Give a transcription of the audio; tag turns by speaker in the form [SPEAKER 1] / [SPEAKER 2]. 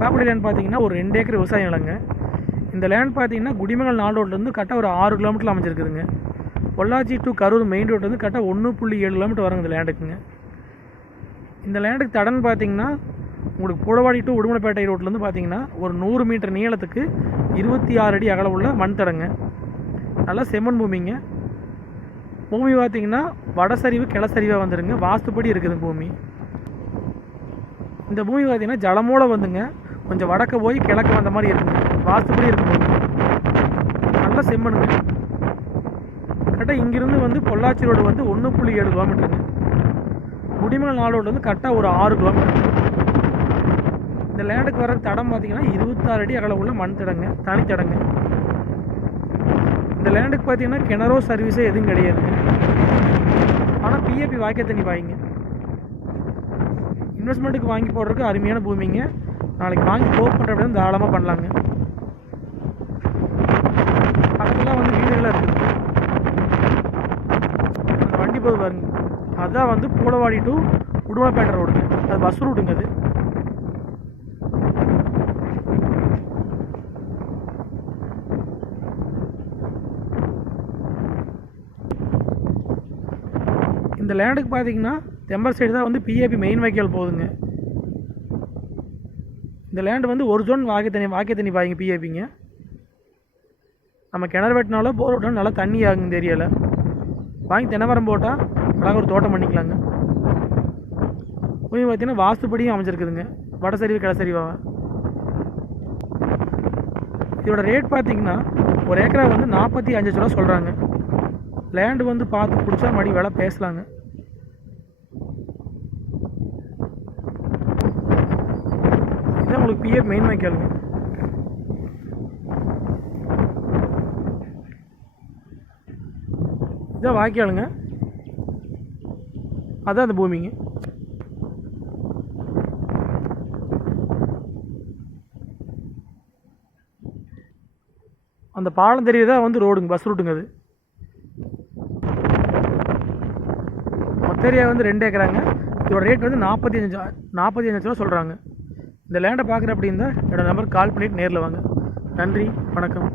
[SPEAKER 1] Property land பார்த்தீங்கன்னா ஒரு ரெண்டு ஏக்கர் விவசாய நிலங்க இந்த லேண்ட் பார்த்தீங்கன்னா குடிமகல் நாள் ரோட்லேருந்து கரெக்டாக ஒரு ஆறு கிலோமீட்டர் அமைஞ்சிருக்குதுங்க. பொள்ளாச்சி டு கரூர் மெயின் ரோட்லேருந்து கரெக்டாக ஒன்று புள்ளி ஏழு கிலோமீட்டர் வருங்க இந்த லேண்டுக்குங்க இந்த லேண்டுக்கு தடன் பார்த்தீங்கன்னா உங்களுக்கு புடவாடி டு உடுமலைப்பேட்டை ரோட்லேருந்து பார்த்தீங்கன்னா ஒரு நூறு மீட்டர் நீளத்துக்கு இருபத்தி ஆறு அடி அகலவுள்ள மண் தடங்க. நல்லா செம்மண் பூமிங்க. பூமி பார்த்தீங்கன்னா வடசரிவு கிளசரிவாக வந்துடுங்க வாஸ்துப்படி இருக்குதுங்க பூமி. இந்த பூமி பார்த்தீங்கன்னா ஜலமூலம் வந்துங்க. கொஞ்சம் வடக்க போய் கிழக்கு வந்த மாதிரி இருக்குங்க வாஸ்துப்படி இருக்கும்போது நல்லா செம்மனுங்க கரெக்டாக இங்கிருந்து வந்து பொள்ளாச்சி ரோடு வந்து ஒன்று புள்ளி ஏழு கிலோமீட்டருங்க. குடிமல் நாள் வந்து கரெக்டாக ஒரு ஆறு கிலோமீட்டர் இந்த லேண்டுக்கு வர தடம் பார்த்தீங்கன்னா இருபத்தாறு அடி அகலம் உள்ள மண் தடங்க தனி தடங்க. இந்த லேண்டுக்கு பார்த்தீங்கன்னா கிணறோ சர்வீஸே எதுவும் கிடையாதுங்க ஆனால் பிஏபி வாய்க்க தண்ணி வாங்கிங்க இன்வெஸ்ட்மெண்ட்டுக்கு வாங்கி போடுறதுக்கு அருமையான பூமிங்க. நாளைக்கு வாங்கி போக் பண்ணுற அப்படின்னா தாராளமாக பண்ணலாங்க. பக்கத்தில் வந்து வீடுகளாக இருக்குது. அந்த வண்டி போது பாருங்க. அதுதான் வந்து பூலவாடி டு உடுமலைப்பேட்டை ரோடுங்க அது பஸ் ரூட்டுங்க அது. இந்த லேண்டுக்கு பார்த்தீங்கன்னா தெம்பர் சைடு தான் வந்து பிஏபி மெயின் வைக்கல் போகுதுங்க. இந்த லேண்டு வந்து ஒரு ஜோன் வாக்கி தண்ணி வாக்கி தண்ணி பாய்ங்க பிஏபிங்க நம்ம கிணறு வெட்டினாலும் போர் விட்டாலும் நல்லா தண்ணி ஆகும் இந்த ஏரியாவில் வாங்கி தென்னமரம் போட்டால் அழகாக ஒரு தோட்டம் பண்ணிக்கலாங்க. பூமி பார்த்தீங்கன்னா வாஸ்துப்படியும் அமைஞ்சிருக்குதுங்க. வடசரிவு கிழசரிவாக இதோட ரேட் பார்த்தீங்கன்னா ஒரு ஏக்கரா வந்து நாற்பத்தி அஞ்சு ரூபா சொல்கிறாங்க லேண்டு வந்து பார்த்து பிடிச்சா மறுபடியும் விலை பேசலாங்க இதான் உங்களுக்கு பிஎஃப் மெயின் கேளுங்க இதான் வாய்க்காலுங்க அதான் அந்த பூமிங்க. அந்த பாலம் தெரியுதா? வந்து ரோடுங்க பஸ் ரூட்டுங்க அது. மொத்த ஏரியா வந்து ரெண்டு ஏக்கராங்க. இதோட ரேட் வந்து நாற்பத்தி அஞ்சு நாற்பத்தி அஞ்சு ரூபா சொல்கிறாங்க இந்த லேண்டை பார்க்குற அப்படி இருந்தால் என்னோட நம்பருக்கு கால் பண்ணிவிட்டு நேரில் வாங்க. நன்றி வணக்கம்.